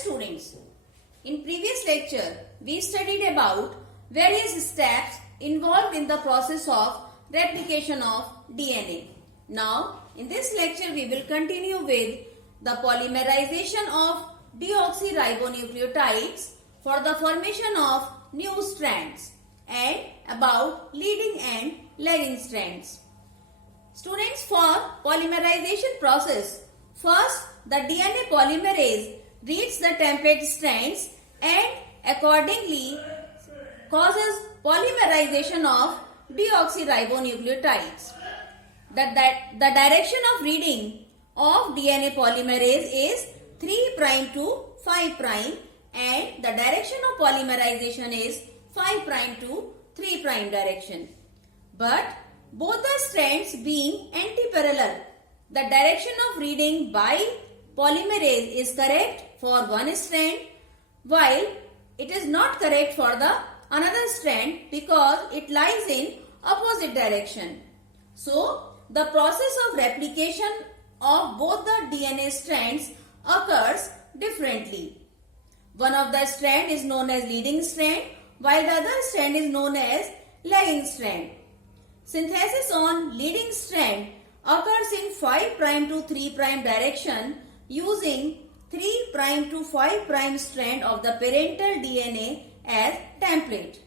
students, in previous lecture we studied about various steps involved in the process of replication of DNA. Now in this lecture we will continue with the polymerization of deoxyribonucleotides for the formation of new strands and about leading and lagging strands. Students, for polymerization process, first the DNA polymerase reads the template strands and accordingly causes polymerization of deoxyribonucleotides. The direction of reading of DNA polymerase is 3' to 5' and the direction of polymerization is 5' to 3' direction. But both the strands being antiparallel, the direction of reading by polymerase is correct for one strand while it is not correct for the another strand because it lies in opposite direction. So the process of replication of both the DNA strands occurs differently. One of the strand is known as leading strand while the other strand is known as lagging strand. Synthesis on leading strand occurs in 5' to 3' direction using 3' to 5' strand of the parental DNA as template.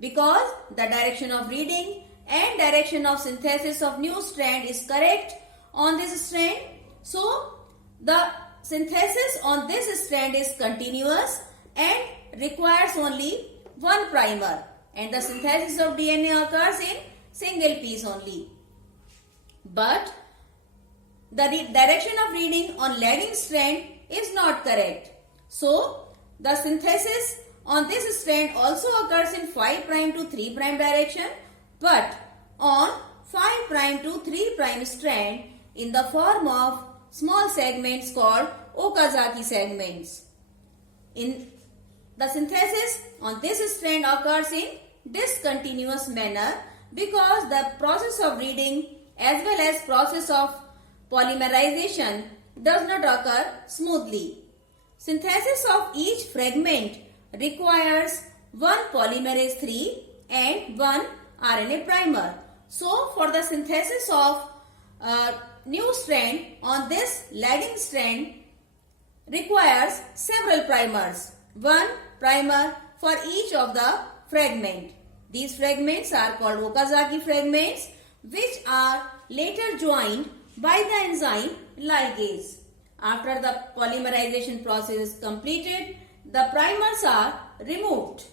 Because the direction of reading and direction of synthesis of new strand is correct on this strand, so the synthesis on this strand is continuous and requires only one primer and the synthesis of DNA occurs in single piece only. But the direction of reading on lagging strand is not correct. So the synthesis on this strand also occurs in 5' to 3' direction but on 5' to 3' strand in the form of small segments called Okazaki segments. The synthesis on this strand occurs in discontinuous manner because the process of reading as well as process of polymerization does not occur smoothly. Synthesis of each fragment requires one polymerase 3 and one RNA primer. So for the synthesis of new strand on this lagging strand requires several primers. One primer for each of the fragment. These fragments are called Okazaki fragments which are later joined by the enzyme ligase. After the polymerization process is completed, the primers are removed